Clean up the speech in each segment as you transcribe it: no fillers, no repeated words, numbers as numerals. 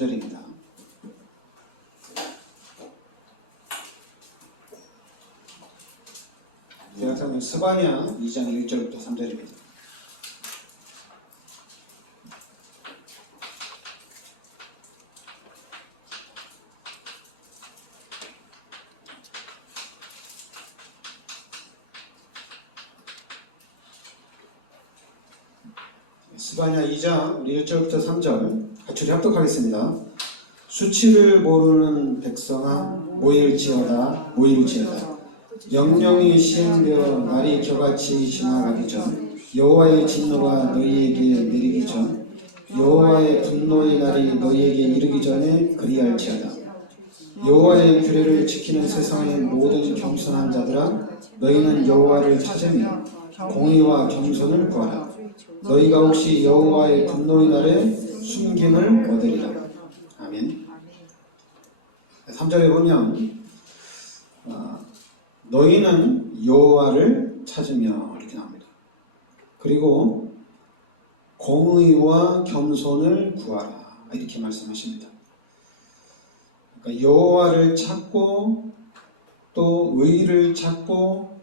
3절입니다. 대학생은 스바냐 2장 1절부터 3절입니다. 스바냐 2장 우리 1절부터 3절 같이 합독하겠습니다. 수치를 모르는 백성아 모일지어다 모일지어다. 명령이 시행되어 날이 저같이 지나가기 전 여호와의 진노가 너희에게 내리기 전 여호와의 분노의 날이 너희에게 이르기 전에 그리할지어다. 여호와의 규례를 지키는 세상의 모든 겸손한 자들아 너희는 여호와를 찾으며 공의와 겸손을 구하라. 너희가 혹시 여호와의 분노의 날에 숨김을 얻으리라. 아멘. 3절에 보면 너희는 여호와를 찾으며 이렇게 나옵니다. 그리고 공의와 겸손을 구하라 이렇게 말씀하십니다. 그러니까 여호와를 찾고 또 의를 찾고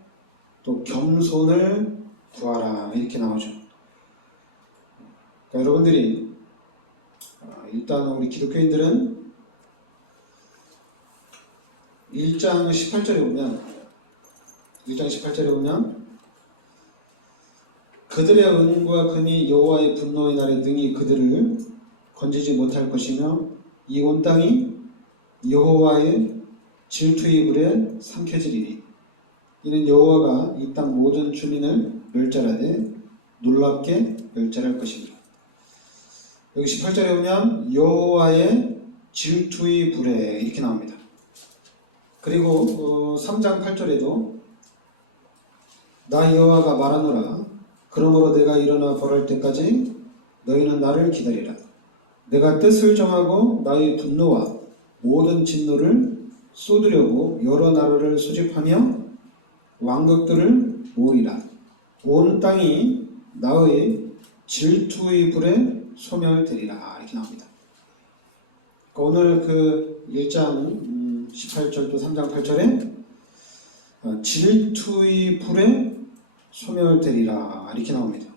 또 겸손을 구하라 이렇게 나오죠. 그러니까 여러분들이 일단 우리 기독교인들은 1장 18절에 보면 그들의 은과 금이 여호와의 분노의 날에 능히 그들을 건지지 못할 것이며 이 온 땅이 여호와의 질투의 불에 삼켜지리니 이는 여호와가 이 땅 모든 주민을 멸절하되 놀랍게 멸절할 것입니다. 여기 18절에 보면 여호와의 질투의 불에 이렇게 나옵니다. 그리고 3장 8절에도 나 여호와가 말하노라. 그러므로 내가 일어나 벌할 때까지 너희는 나를 기다리라. 내가 뜻을 정하고 나의 분노와 모든 진노를 쏟으려고 여러 나라를 소집하며 왕국들을 모으리라. 온 땅이 나의 질투의 불에 소멸되리라 이렇게 나옵니다. 오늘 그 1장 18절 또 3장 8절에 질투의 불에 소멸되리라 이렇게 나옵니다.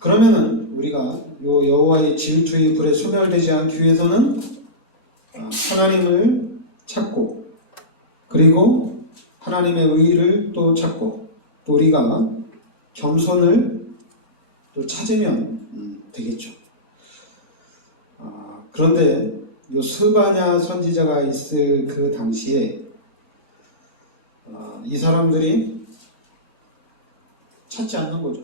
그러면은 우리가 요 여호와의 질투의 불에 소멸되지 않기 위해서는 하나님을 찾고 그리고 하나님의 의를 또 찾고 또 우리가 겸손을 또 찾으면 되겠죠. 그런데 요 스바냐 선지자가 있을 그 당시에 이 사람들이 찾지 않는 거죠.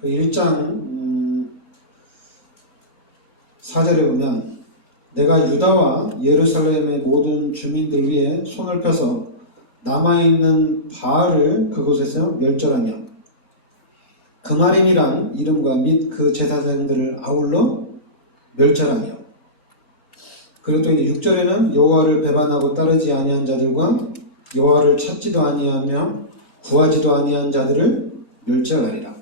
그 1장 4절에 보면 내가 유다와 예루살렘의 모든 주민들 위에 손을 펴서 남아있는 바알을 그곳에서 멸절하며 그마림이란 이름과 및 그 제사장들을 아울러 멸절하며 그리고 또 이제 6절에는 여호와를 배반하고 따르지 아니한 자들과 여호와를 찾지도 아니하며 구하지도 아니한 자들을 멸절하리라.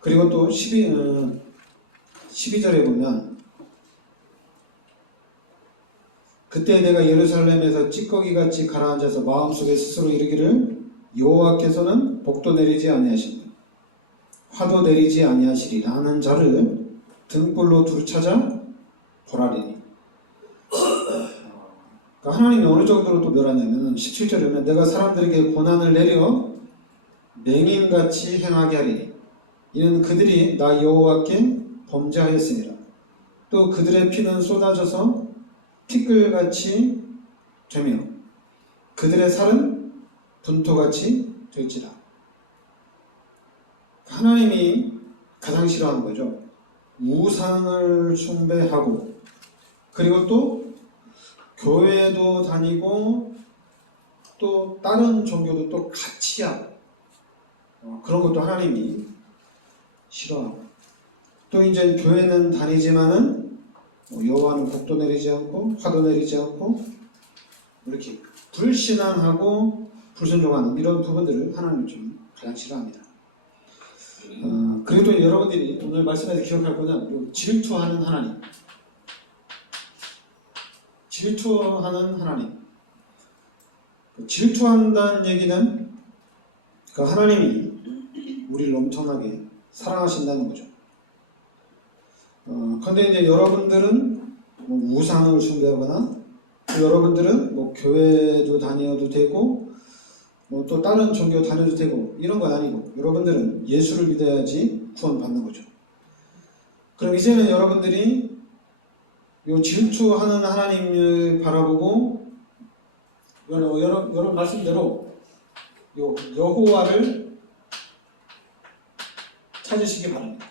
그리고 또 12절에 보면 그때 내가 예루살렘에서 찌꺼기같이 가라앉아서 마음속에 스스로 이르기를 여호와께서는 복도 내리지 아니하시니 화도 내리지 아니하시리라 하는 자를 등불로 두루 찾아 보라리니. 그러니까 하나님이 어느 정도로 또 멸하냐면 17절에 보면 내가 사람들에게 고난을 내려 맹인같이 행하게 하리니 이는 그들이 나 여호와께 범죄하였으니라. 또 그들의 피는 쏟아져서 티끌같이 되며 그들의 살은 분토같이 될지라. 하나님이 가장 싫어하는 거죠. 우상을 숭배하고 그리고 또 교회도 다니고 또 다른 종교도 또 같이 하고 그런 것도 하나님이 싫어하고 또 이제 교회는 다니지만은 여호와는 복도 내리지 않고 화도 내리지 않고 이렇게 불신앙하고 불순종하는 이런 부분들을 하나님이 좀 가장 싫어합니다. 그래도 여러분들이 오늘 말씀에서 기억할 거는 질투하는 하나님. 질투하는 하나님. 질투한다는 얘기는 그 하나님이 우리를 엄청나게 사랑하신다는 거죠. 근데 이제 여러분들은 뭐 우상을 숭배하거나 여러분들은 뭐 교회도 다녀도 되고 뭐 또 다른 종교 다녀도 되고 이런 건 아니고 여러분들은 예수를 믿어야지 구원받는 거죠. 그럼 이제는 여러분들이 요 질투하는 하나님을 바라보고 여러분 말씀대로 요 여호와를 찾으시기 바랍니다.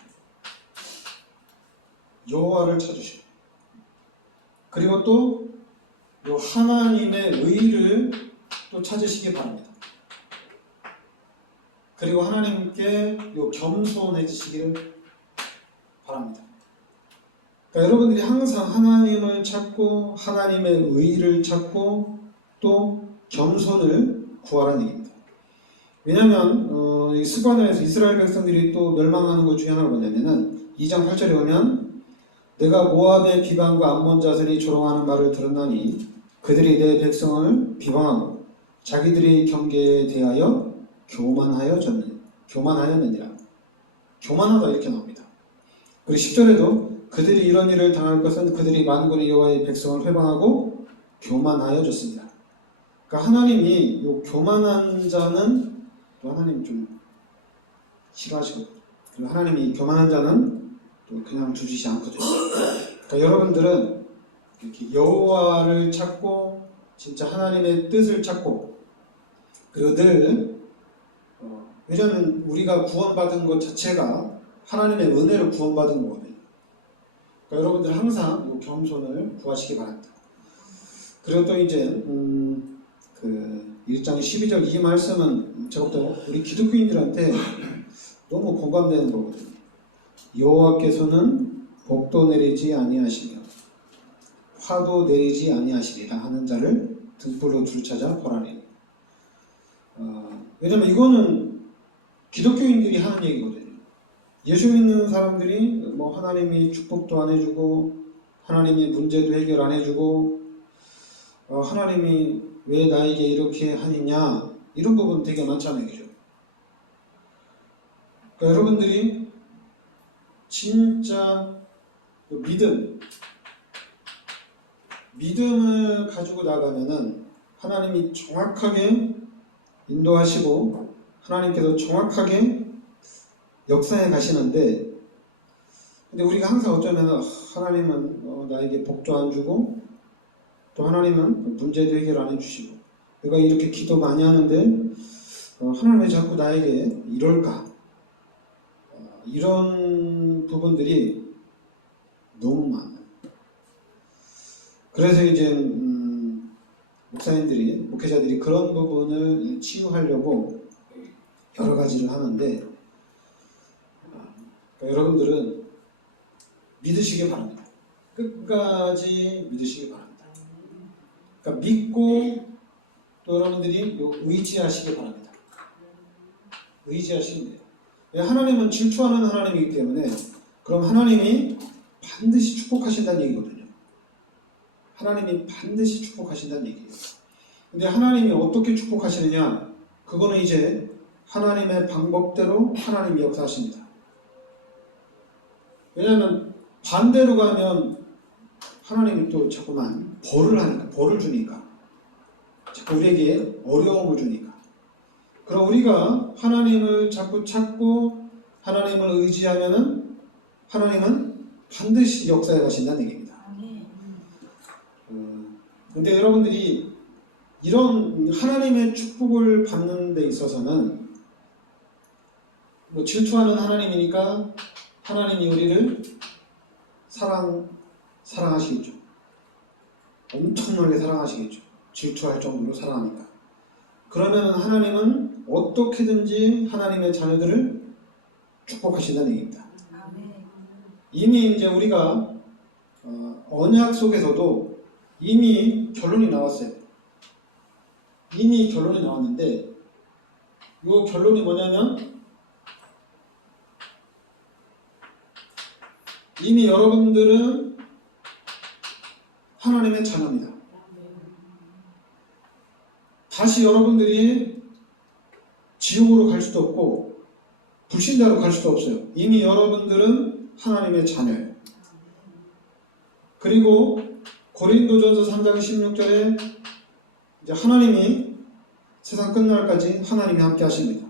여호와를 찾으시고 그리고 또 요 하나님의 의를 또 찾으시기 바랍니다. 그리고 하나님께 요 겸손해지시기를 바랍니다. 그러니까 여러분들이 항상 하나님을 찾고 하나님의 의를 찾고 또 겸손을 구하라는 얘기입니다. 왜냐하면 이 습관에서 이스라엘 백성들이 또 멸망하는 것 중에 하나가 뭐냐면은 2장 8절에 보면 내가 모압의 비방과 암몬 자손이 조롱하는 말을 들었나니 그들이 내 백성을 비방하고 자기들의 경계에 대하여 교만하였느니라. 교만하다 이렇게 나옵니다. 그리고 10절에도 그들이 이런 일을 당할 것은 그들이 만군의 여호와의 백성을 회방하고 교만하여졌습니다. 그러니까 하나님이 요 교만한 자는 또 하나님 좀 싫어하시거든요. 그리고 하나님이 교만한 자는 또 그냥 두시지 않거든요. 그러니까 여러분들은 이렇게 여호와를 찾고 진짜 하나님의 뜻을 찾고 그리고 늘 왜냐하면 우리가 구원받은 것 자체가 하나님의 은혜로 구원받은 거거든요. 그러니까 여러분들 항상 이 겸손을 구하시기 바랍니다. 그리고 또 이제 그 1장 12절 이 말씀은 저것도 우리 기독교인들한테 너무 공감되는 거거든요. 여호와께서는 복도 내리지 아니하시며 화도 내리지 아니하시리라 하는 자를 등불로 둘찾아 보라니. 왜냐면 이거는 기독교인들이 하는 얘기거든요. 예수 믿는 사람들이 뭐 하나님이 축복도 안 해주고 하나님이 문제도 해결 안 해주고 하나님이 왜 나에게 이렇게 하느냐 이런 부분 되게 많잖아요. 그죠? 그러니까 여러분들이 진짜 믿음을 가지고 나가면은 하나님이 정확하게 인도하시고 하나님께서 정확하게 역사에 가시는데 근데 우리가 항상 어쩌면 하나님은 나에게 복도 안 주고 또 하나님은 문제도 해결 안 해주시고 내가 이렇게 기도 많이 하는데 하나님 왜 자꾸 나에게 이럴까 이런 부분들이 너무 많아요. 그래서 이제 목회자들이 그런 부분을 치유하려고 여러 가지를 하는데 그러니까 여러분들은 믿으시기 바랍니다. 끝까지 믿으시기 바랍니다. 그러니까 믿고 또 여러분들이 의지하시기 바랍니다. 의지하시면 돼요. 하나님은 질투하는 하나님이기 때문에 그럼 하나님이 반드시 축복하신다는 얘기거든요. 하나님이 반드시 축복하신다는 얘기예요. 근데 하나님이 어떻게 축복하시느냐? 그거는 이제 하나님의 방법대로 하나님이 역사하십니다. 왜냐하면 반대로 가면 하나님이 또 자꾸만 벌을 주니까 자꾸 우리에게 어려움을 주니까 그럼 우리가 하나님을 자꾸 찾고 하나님을 의지하면은 하나님은 반드시 역사에 가신다는 얘기입니다. 근데 여러분들이 이런 하나님의 축복을 받는 데 있어서는 뭐 질투하는 하나님이니까 하나님이 우리를 사랑하시겠죠. 엄청나게 사랑하시겠죠. 질투할 정도로 사랑하니까. 그러면 하나님은 어떻게든지 하나님의 자녀들을 축복하신다는 얘기입니다. 이미 이제 우리가 언약 속에서도 이미 결론이 나왔어요. 이미 결론이 나왔는데 이 결론이 뭐냐면 이미 여러분들은 하나님의 자녀입니다. 다시 여러분들이 지옥으로 갈 수도 없고 불신자로 갈 수도 없어요. 이미 여러분들은 하나님의 자녀예요. 그리고 고린도전서 3장 16절에 이제 하나님이 세상 끝날까지 하나님이 함께 하십니다.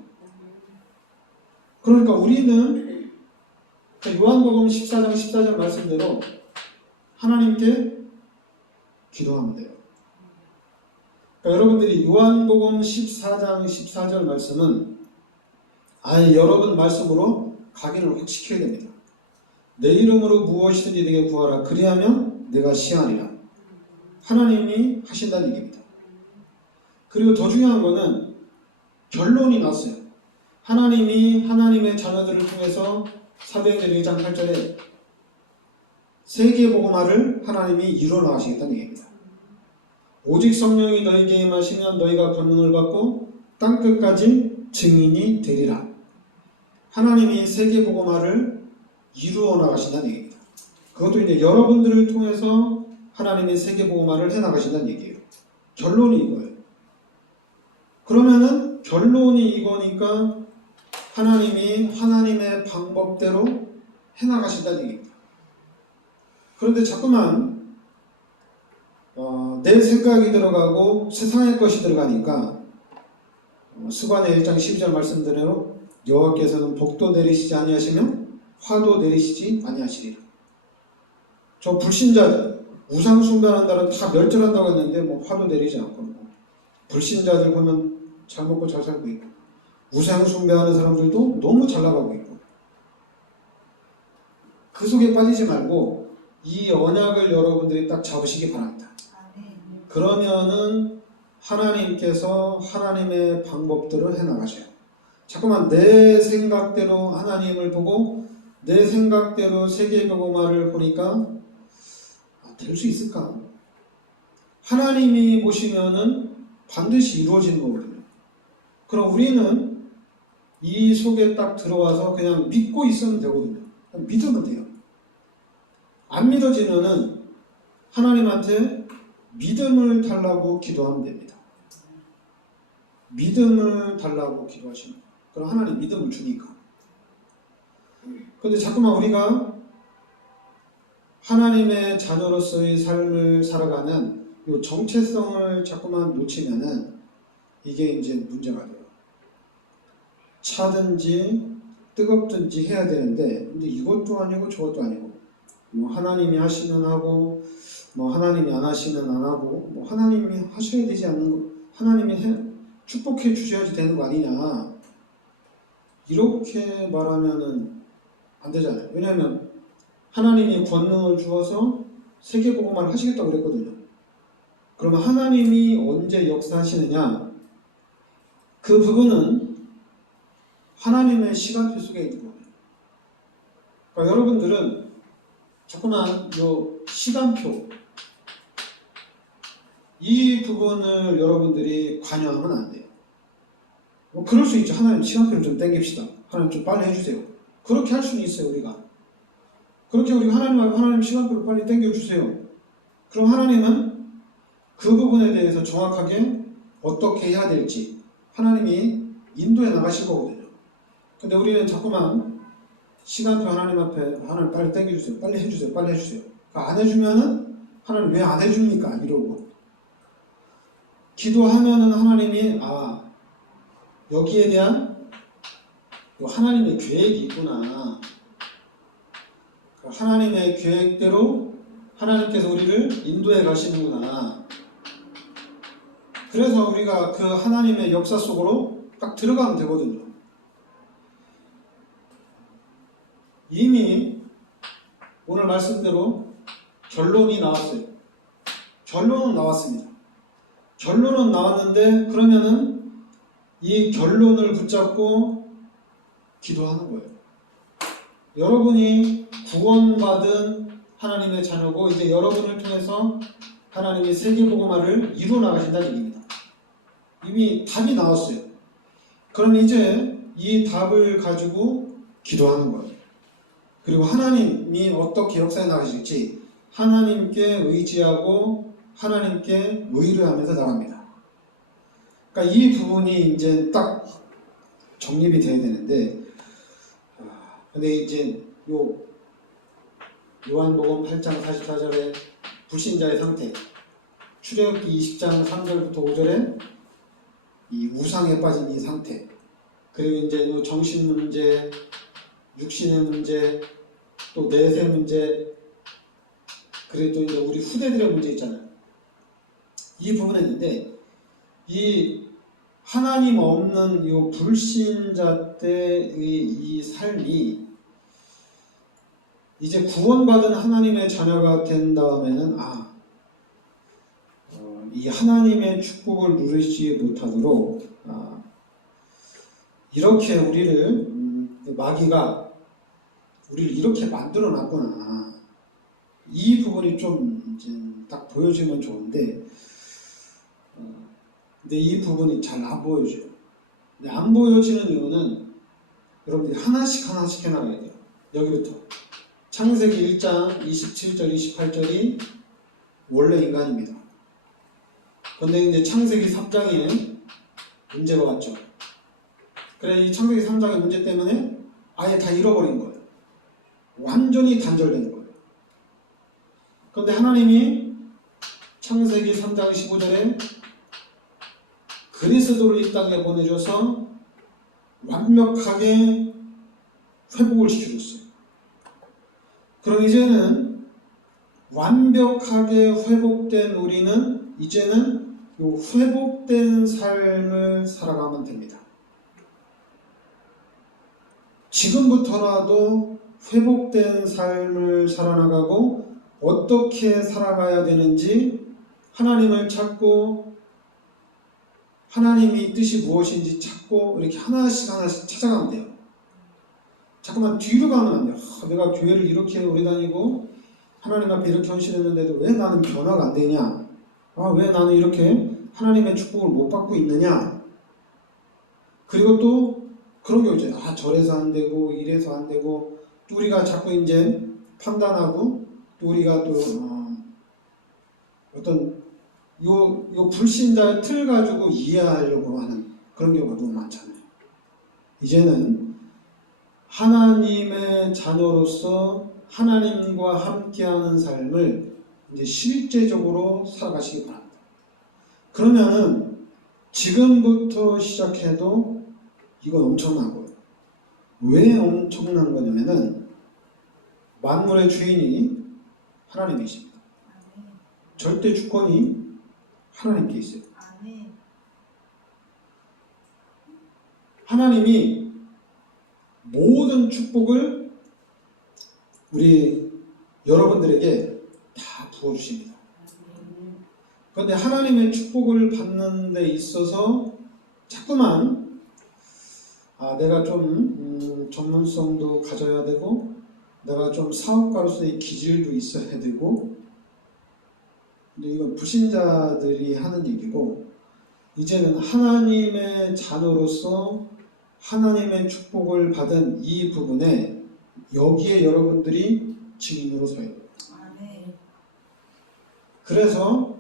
그러니까 우리는 요한복음 14장 14절 말씀대로 하나님께 기도하면 돼요. 그러니까 여러분들이 요한복음 14장 14절 말씀은 아예 여러분 말씀으로 각인을 확 시켜야 됩니다. 내 이름으로 무엇이든지 내게 구하라. 그리하면 내가 시하리라. 하나님이 하신다는 얘기입니다. 그리고 더 중요한 거는 결론이 났어요. 하나님이 하나님의 자녀들을 통해서 사도행전 1장 8절에 세계복음화를 하나님이 이루어나가시겠다는 얘기입니다. 오직 성령이 너희에게 임하시면 너희가 권능을 받고 땅끝까지 증인이 되리라. 하나님이 세계복음화를 이루어나가신다는 얘기입니다. 그것도 이제 여러분들을 통해서 하나님이 세계복음화를 해나가신다는 얘기예요. 결론이 이거예요. 그러면은 결론이 이거니까 하나님이 하나님의 방법대로 해나가신다는 얘기입니다. 그런데 자꾸만 내 생각이 들어가고 세상의 것이 들어가니까 스가랴 1장 12절 말씀대로 여호와께서는 복도 내리시지 아니하시며 화도 내리시지 아니하시리라. 저 불신자들 우상 숭배하는 다 멸절한다고 했는데 뭐 화도 내리지 않고 불신자들 보면 잘 먹고 잘 살고 있고 우상 숭배하는 사람들도 너무 잘 나가고 있고 그 속에 빠지지 말고 이 언약을 여러분들이 딱 잡으시기 바랍니다. 그러면은 하나님께서 하나님의 방법대로 해나가셔요. 자꾸만 내 생각대로 하나님을 보고 내 생각대로 세계복음화를 보니까 될 수 있을까? 하나님이 보시면은 반드시 이루어지는 거거든요. 그럼 우리는 이 속에 딱 들어와서 그냥 믿고 있으면 되거든요. 그냥 믿으면 돼요. 안 믿어지면은 하나님한테 믿음을 달라고 기도하면 됩니다. 믿음을 달라고 기도하시면 돼요. 그럼 하나님 믿음을 주니까. 그런데 자꾸만 우리가 하나님의 자녀로서의 삶을 살아가는 이 정체성을 자꾸만 놓치면은 이게 이제 문제가 돼요. 차든지 뜨겁든지 해야 되는데 근데 이것도 아니고 저것도 아니고 뭐 하나님이 하시면 하고 뭐 하나님이 안 하시면 안 하고 뭐 하나님이 하셔야 되지 않는 거 하나님이 축복해 주셔야지 되는 거 아니냐 이렇게 말하면은 안 되잖아요. 왜냐하면 하나님이 권능을 주어서 세계복음화를 하시겠다고 그랬거든요. 그러면 하나님이 언제 역사하시느냐 그 부분은 하나님의 시간표 속에 있는 거예요. 그러니까 여러분들은 자꾸만 요 시간표 이 부분을 여러분들이 관여하면 안 돼요. 뭐 그럴 수 있죠. 하나님 시간표를 좀 당깁시다. 하나님 좀 빨리 해주세요. 그렇게 할 수는 있어요. 우리가 그렇게 우리가 하나님 시간표를 빨리 당겨주세요. 그럼 하나님은 그 부분에 대해서 정확하게 어떻게 해야 될지 하나님이 인도해 나가실 거거든요. 근데 우리는 자꾸만 시간표 하나님 앞에 하나님 빨리 당겨주세요. 빨리 해주세요. 빨리 해주세요. 안 해주면은 하나님 왜 안 해줍니까? 이러고 기도하면은 하나님이 여기에 대한 하나님의 계획이 있구나. 하나님의 계획대로 하나님께서 우리를 인도해 가시는구나. 그래서 우리가 그 하나님의 역사 속으로 딱 들어가면 되거든요. 이미 오늘 말씀대로 결론이 나왔어요. 결론은 나왔습니다. 결론은 나왔는데 그러면은 이 결론을 붙잡고 기도하는 거예요. 여러분이 구원받은 하나님의 자녀고 이제 여러분을 통해서 하나님이 세계복음화를 이루어 나가신다는 얘기입니다. 이미 답이 나왔어요. 그럼 이제 이 답을 가지고 기도하는 거예요. 그리고 하나님이 어떻게 역사해 나가실지 하나님께 의지하고 하나님께 의뢰하면서 나갑니다. 그러니까 이 부분이 이제 딱 정립이 돼야 되는데, 근데 이제 요한복음 8장 44절에 불신자의 상태, 출애굽기 20장 3절부터 5절에 이 우상에 빠진 이 상태, 그리고 이제 요 정신 문제, 육신의 문제, 또 내세 문제, 그리고 또 이제 우리 후대들의 문제 있잖아요. 이 부분에 있는데, 이 하나님 없는 이 불신자 때의 이 삶이 이제 구원받은 하나님의 자녀가 된 다음에는 이 하나님의 축복을 누리지 못하도록 이렇게 우리를 마귀가 우리를 이렇게 만들어 놨구나. 이 부분이 좀 이제 딱 보여지면 좋은데, 근데 이 부분이 잘 안 보여져요. 근데 안 보여지는 이유는 여러분들이 하나씩 해나가야 돼요. 여기부터 창세기 1장 27절 28절이 원래 인간입니다. 그런데 이제 창세기 3장에 문제가 왔죠. 그래, 이 창세기 3장의 문제 때문에 아예 다 잃어버린 거예요. 완전히 단절된 거예요. 그런데 하나님이 창세기 3장 15절에 그리스도를 이 땅에 보내줘서 완벽하게 회복을 시켜줬어요. 그럼 이제는 완벽하게 회복된 우리는 이제는 이 회복된 삶을 살아가면 됩니다. 지금부터라도 회복된 삶을 살아나가고 어떻게 살아가야 되는지 하나님을 찾고 하나님의 뜻이 무엇인지 찾고 이렇게 하나씩 찾아가면 돼요. 자꾸만 뒤로 가면 안 돼요. 내가 교회를 이렇게 오래 다니고 하나님 앞에 이렇게 헌신했는데도 왜 나는 변화가 안 되냐? 왜 나는 이렇게 하나님의 축복을 못 받고 있느냐? 그리고 또 그런 경우 이제 저래서 안 되고 이래서 안 되고 또 우리가 자꾸 이제 판단하고 또 우리가 또 어떤 요 불신자의 틀 가지고 이해하려고 하는 그런 경우가 너무 많잖아요. 이제는 하나님의 자녀로서 하나님과 함께하는 삶을 이제 실제적으로 살아가시기 바랍니다. 그러면은 지금부터 시작해도 이건 엄청난 거예요. 왜 엄청난 거냐면은 만물의 주인이 하나님이십니다. 절대 주권이 하나님께 있어요. 하나님이 모든 축복을 우리 여러분들에게 다 부어주십니다. 그런데 하나님의 축복을 받는 데 있어서 자꾸만 내가 좀 전문성도 가져야 되고 내가 좀 사업가로서의 기질도 있어야 되고, 근데 이건 불신자들이 하는 얘기고, 이제는 하나님의 자녀로서 하나님의 축복을 받은 이 부분에 여기에 여러분들이 증인으로 서야 돼요. 그래서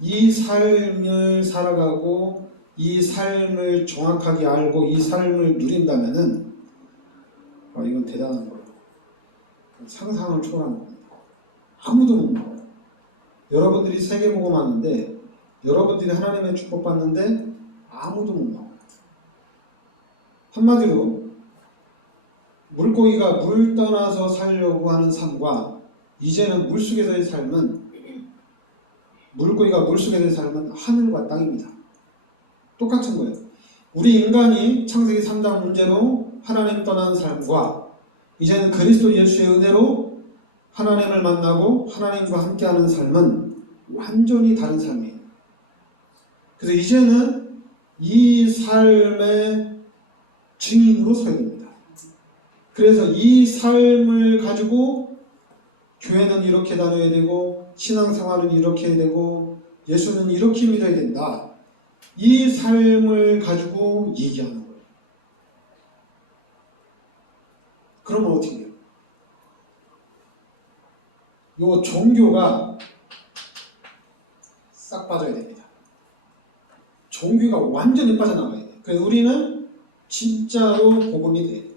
이 삶을 살아가고 이 삶을 정확하게 알고 이 삶을 누린다면은 이건 대단한 거예요. 상상을 초월하는 겁니다. 아무도 못 나와요. 여러분들이 세계복음 하는데 여러분들이 하나님의 축복 받는데 아무도 못 나와요. 한마디로 물고기가 물 떠나서 살려고 하는 삶과 이제는 물속에서의 삶은, 물고기가 물속에서의 삶은 하늘과 땅입니다. 똑같은 거예요. 우리 인간이 창세기 3장 문제로 하나님 떠난 삶과 이제는 그리스도 예수의 은혜로 하나님을 만나고 하나님과 함께하는 삶은 완전히 다른 삶이에요. 그래서 이제는 이 삶의 증인으로 서야 됩니다. 그래서 이 삶을 가지고 교회는 이렇게 다녀야 되고 신앙생활은 이렇게 해야 되고 예수는 이렇게 믿어야 된다. 이 삶을 가지고 얘기하는 거예요. 그러면 어떻게 해요? 요 종교가 싹 빠져야 됩니다. 종교가 완전히 빠져나가야 돼요. 그래서 우리는 진짜로 복음이 돼야 돼요.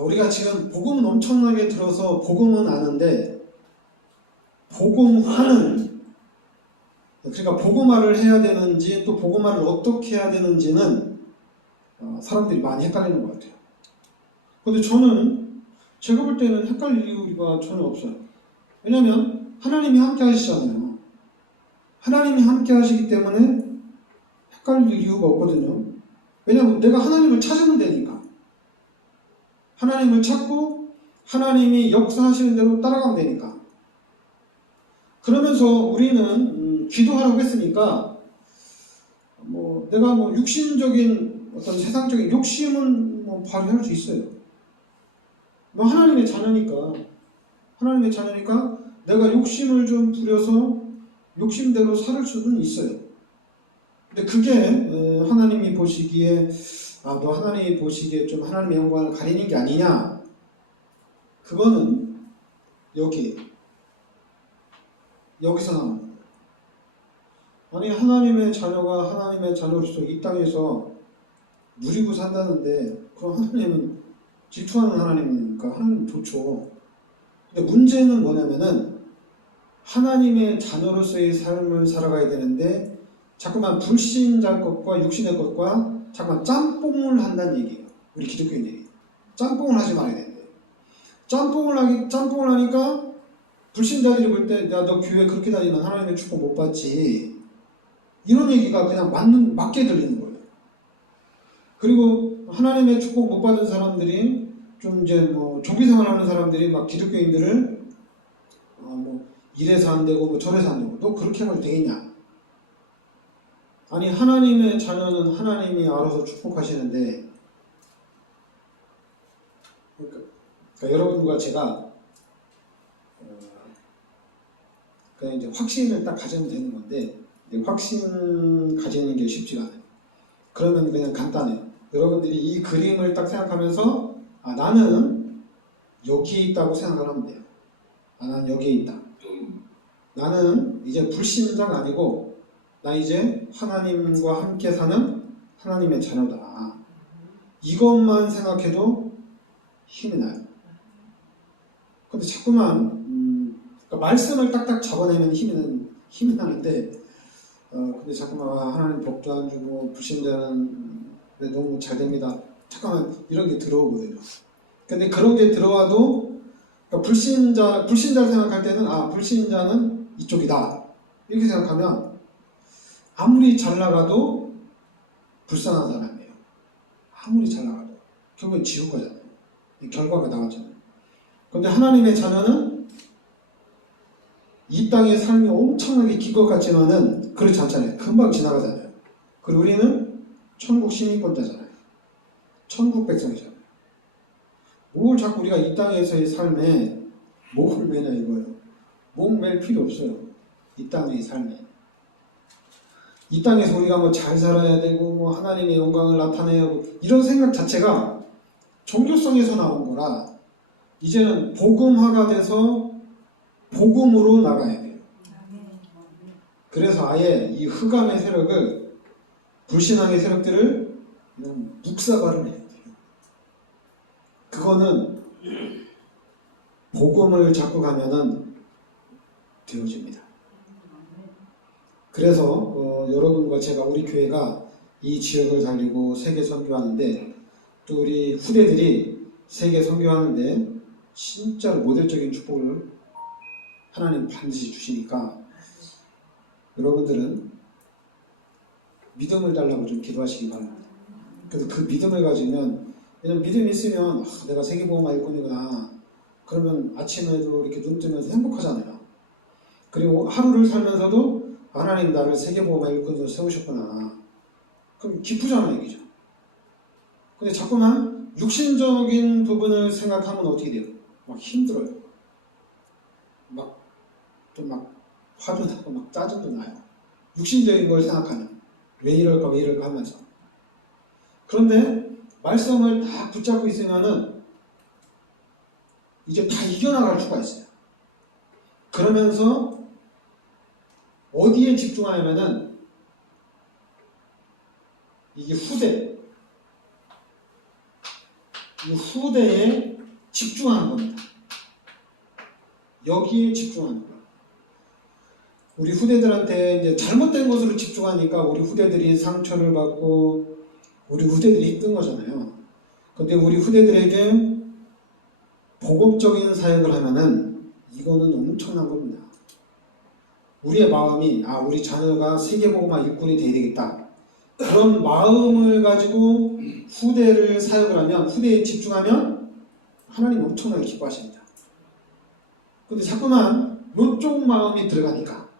우리가 지금 복음은 엄청나게 들어서 복음은 아는데 복음화는, 그러니까 복음화를 해야 되는지 또 복음화를 어떻게 해야 되는지는 사람들이 많이 헷갈리는 것 같아요. 근데 제가 볼 때는 헷갈릴 이유가 전혀 없어요. 왜냐하면 하나님이 함께 하시잖아요. 하나님이 함께 하시기 때문에 헷갈릴 이유가 없거든요. 왜냐하면 내가 하나님을 찾으면 되니까. 하나님을 찾고 하나님이 역사하시는 대로 따라가면 되니까. 그러면서 우리는 기도하라고 했으니까 내가 육신적인 어떤 세상적인 욕심은 발휘할 수 있어요. 하나님의 자녀니까 내가 욕심을 좀 부려서 욕심대로 살 수는 있어요. 근데 그게 하나님이 보시기에 너 하나님이 보시기에 좀 하나님의 영광을 가리는 게 아니냐? 그거는 여기서 나오는 거예요. 아니 하나님의 자녀가 하나님의 자녀로서 이 땅에서 누리고 산다는데 그럼 하나님은 질투하는 하나님이니까 하나님 좋죠. 근데 문제는 뭐냐면은 하나님의 자녀로서의 삶을 살아가야 되는데 자꾸만 불신자 것과 육신의 것과 자꾸만 짬뽕을 한다는 얘기예요. 우리 기독교인들이 짬뽕을 하지 말아야 된대요. 짬뽕을 하니까 불신자들이 볼 때 야 너 교회 그렇게 다니면 하나님의 축복 못 받지, 이런 얘기가 그냥 맞게 들리는 거예요. 그리고 하나님의 축복 못 받은 사람들이 좀 이제 종교 생활하는 사람들이 막 기독교인들을 이래서 안 되고 저래서 안 되고 너 그렇게 해가지고 되겠냐? 아니 하나님의 자녀는 하나님이 알아서 축복하시는데, 그러니까 여러분과 제가 그냥 이제 확신을 딱 가지면 되는 건데 확신 가지는 게 쉽지가 않아요. 그러면 그냥 간단해요. 여러분들이 이 그림을 딱 생각하면서 나는 여기에 있다고 생각을 하면 돼요. 나는 여기에 있다. 나는 이제 불신자가 아니고 나 이제 하나님과 함께 사는 하나님의 자녀다. 이것만 생각해도 힘이 나요. 근데 자꾸만 그러니까 말씀을 딱딱 잡아내면 힘이 나는데 근데 자꾸만 하나님 법도 안 주고 불신자는 너무 잘 됩니다. 잠깐만 이런 게 들어오거든요. 근데 그런 게 들어와도 그러니까 불신자를 생각할 때는 불신자는 이쪽이다 이렇게 생각하면 아무리 잘 나가도 불쌍한 사람이에요. 아무리 잘 나가도 결국은 지옥 가잖아요. 결과가 나왔잖아요. 그런데 하나님의 자녀는 이 땅의 삶이 엄청나게 긴 것 같지만은 그렇지 않잖아요. 금방 지나가잖아요. 그리고 우리는 천국 시민권자잖아요. 천국 백성이잖아요. 뭘 자꾸 우리가 이 땅에서의 삶에 목을 매냐 이거예요. 목 맬 필요 없어요. 이 땅의 삶에. 이 땅에서 우리가 잘 살아야 되고 하나님의 영광을 나타내야 하고 이런 생각 자체가 종교성에서 나온 거라 이제는 복음화가 돼서 복음으로 나가야 돼요. 그래서 아예 이 흑암의 세력을, 불신앙의 세력들을 그냥 묵사발을 해야 돼요. 그거는 복음을 잡고 가면은 되어집니다. 그래서 여러분과 제가 우리 교회가 이 지역을 달리고 세계 선교하는데 또 우리 후대들이 세계 선교하는데 진짜로 모델적인 축복을 하나님 반드시 주시니까 여러분들은 믿음을 달라고 좀 기도하시기 바랍니다. 그래서 그 믿음을 가지면, 왜냐면 믿음이 있으면 내가 세계복음 일꾼이구나 그러면 아침에도 이렇게 눈 뜨면서 행복하잖아요. 그리고 하루를 살면서도 하나님 나를 세계복음 일꾼으로 세우셨구나 그럼 기쁘잖아요 얘기죠. 근데 자꾸만 육신적인 부분을 생각하면 어떻게 돼요? 막 힘들어요. 막 화도 나고 막 짜증도 나요. 육신적인 걸 생각하면 왜 이럴까 하면서. 그런데 말씀을 다 붙잡고 있으면은 이제 다 이겨나갈 수가 있어요. 그러면서 어디에 집중하냐면은 이게 이 후대에 집중하는 겁니다. 여기에 집중하는 거예요. 우리 후대들한테 이제 잘못된 것으로 집중하니까 우리 후대들이 상처를 받고 우리 후대들이 힘든 거잖아요. 근데 우리 후대들에게 복음적인 사역을 하면은 이거는 엄청난 겁니다. 우리의 마음이 우리 자녀가 세계복음화 일꾼이 돼야 되겠다. 그런 마음을 가지고 후대를 사역을 하면, 후대에 집중하면 하나님 엄청나게 기뻐하십니다. 근데 자꾸만 이쪽 마음이 들어가니까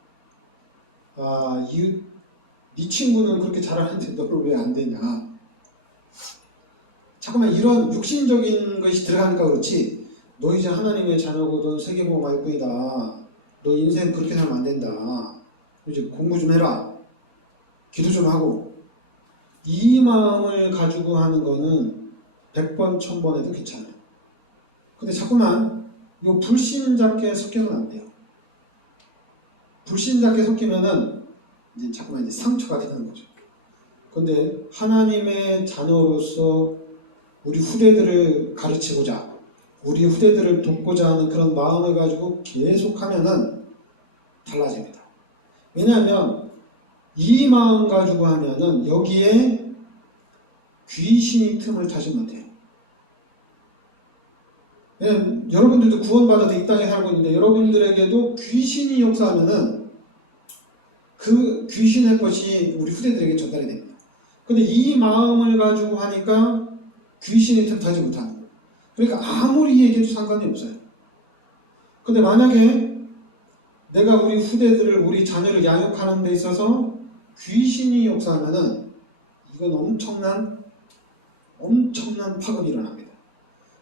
이 친구는 그렇게 잘하는데 너를 왜 안 되냐. 자꾸만 이런 육신적인 것이 들어가니까 그렇지, 너 이제 하나님의 자녀고 넌 세계복음화 일꾼이다. 너 인생 그렇게 살면 안 된다. 이제 공부 좀 해라. 기도 좀 하고. 이 마음을 가지고 하는 거는 100번, 1000번 해도 괜찮아요. 근데 자꾸만 이 불신잡게 섞이면 안 돼요. 불신잡게 섞이면은 이제 자꾸만 이제 상처가 되는 거죠. 근데 하나님의 자녀로서 우리 후대들을 가르치고자, 우리 후대들을 돕고자 하는 그런 마음을 가지고 계속하면은 달라집니다. 왜냐하면 이 마음 가지고 하면은 여기에 귀신이 틈을 타지 못해요. 왜냐하면 여러분들도 구원받아서 이 땅에 살고 있는데 여러분들에게도 귀신이 역사하면은 그 귀신의 것이 우리 후대들에게 전달이 됩니다. 근데 이 마음을 가지고 하니까 귀신이 틈 타지 못하는 거예요. 그러니까 아무리 얘기해도 상관이 없어요. 근데 만약에 내가 우리 후대들을, 우리 자녀를 양육하는 데 있어서 귀신이 역사하면은 이건 엄청난 파급이 일어납니다.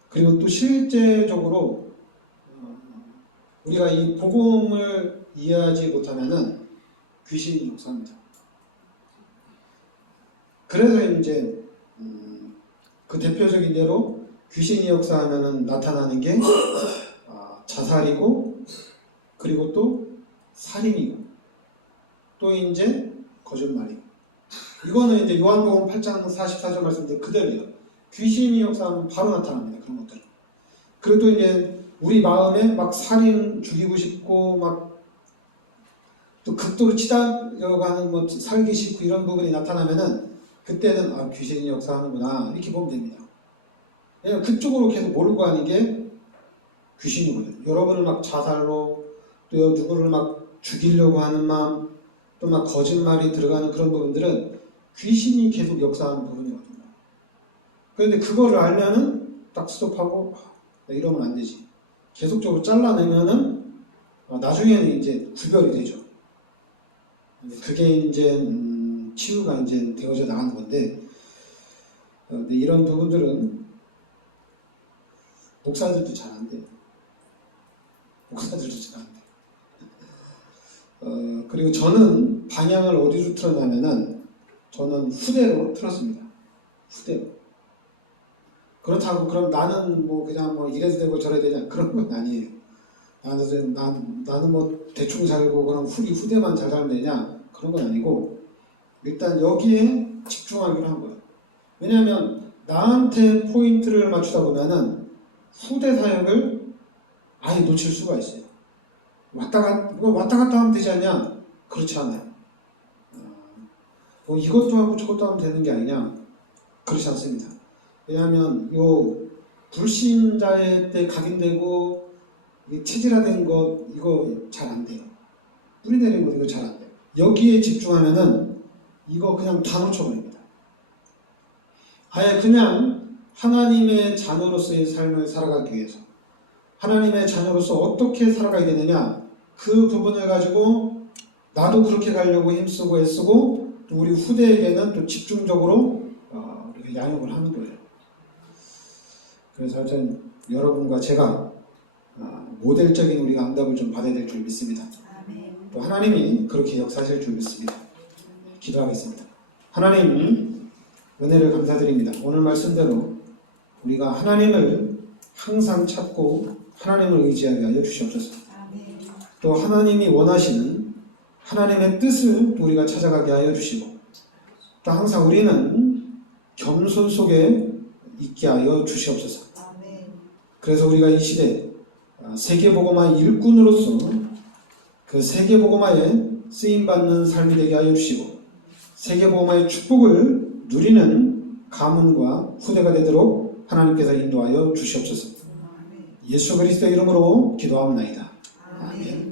그리고 또 실제적으로 우리가 이 복음을 이해하지 못하면은 귀신이 역사합니다. 그래서 이제 그 대표적인 예로 귀신이 역사하면은 나타나는 게 자살이고, 그리고 또 살인이고, 또 이제 거짓말이고. 이거는 이제 요한복음 8장 44절 말씀대로 그대로예요. 귀신이 역사하면 바로 나타납니다. 그런 것들. 그래도 이제 우리 마음에 막 살인, 죽이고 싶고, 막 또 극도로 치닫려가는 뭐 살기 싫고 이런 부분이 나타나면은 그때는 귀신이 역사하는구나 이렇게 보면 됩니다. 왜냐면 그쪽으로 계속 몰고 가는 게 귀신이거든요. 여러분을 막 자살로, 또 누구를 막 죽이려고 하는 마음, 또 막 거짓말이 들어가는 그런 부분들은 귀신이 계속 역사하는 부분이거든요. 그런데 그거를 알면은 딱 스톱하고 이러면 안 되지. 계속적으로 잘라내면은 나중에는 이제 구별이 되죠. 그게 이제 치유가 이제 되어져 나가는 건데, 근데 이런 부분들은 목사들도 잘 안 돼요. 목사들도 잘 안 돼요. 그리고 저는 방향을 어디로 틀었냐면은 저는 후대로 틀었습니다. 후대로. 그렇다고 그럼 나는 뭐 그냥 뭐 이래도 되고 저래도 되냐, 그런 건 아니에요. 나는 뭐 대충 살고 그럼 후대만 잘 살면 되냐, 그런 건 아니고 일단 여기에 집중하기로 한 거예요. 왜냐하면 나한테 포인트를 맞추다 보면은 후대 사역을 아예 놓칠 수가 있어요. 왔다 갔다 하면 되지 않냐? 그렇지 않아요. 뭐 이것도 하고 저것도 하면 되는 게 아니냐? 그렇지 않습니다. 왜냐하면 요 불신자의 때 각인되고 체질화된 것 이거 잘 안 돼요. 뿌리 내린 것 이거 잘 안 돼요. 여기에 집중하면은 이거 그냥 다 놓쳐버립니다. 아예 그냥 하나님의 자녀로서의 삶을 살아가기 위해서, 하나님의 자녀로서 어떻게 살아가야 되느냐, 그 부분을 가지고 나도 그렇게 가려고 힘쓰고 애쓰고, 또 우리 후대에게는 또 집중적으로 우리가 양육을 하는 거예요. 그래서 하여튼 여러분과 제가 모델적인 우리가 응답을 좀 받아야 될 줄 믿습니다. 또 하나님이 그렇게 역사하실 줄 믿습니다. 기도하겠습니다. 하나님, 은혜를 감사드립니다. 오늘 말씀대로 우리가 하나님을 항상 찾고 하나님을 의지하게 하여 주시옵소서. 아멘. 또 하나님이 원하시는 하나님의 뜻을 우리가 찾아가게 하여 주시고, 또 항상 우리는 겸손 속에 있게 하여 주시옵소서. 아멘. 그래서 우리가 이 시대 세계복음화 일꾼으로서 그 세계복음화에 쓰임받는 삶이 되게 하여 주시고, 세계복음화의 축복을 누리는 가문과 후대가 되도록 하나님께서 인도하여 주시옵소서. 예수 그리스도의 이름으로 기도하옵나이다. 아멘.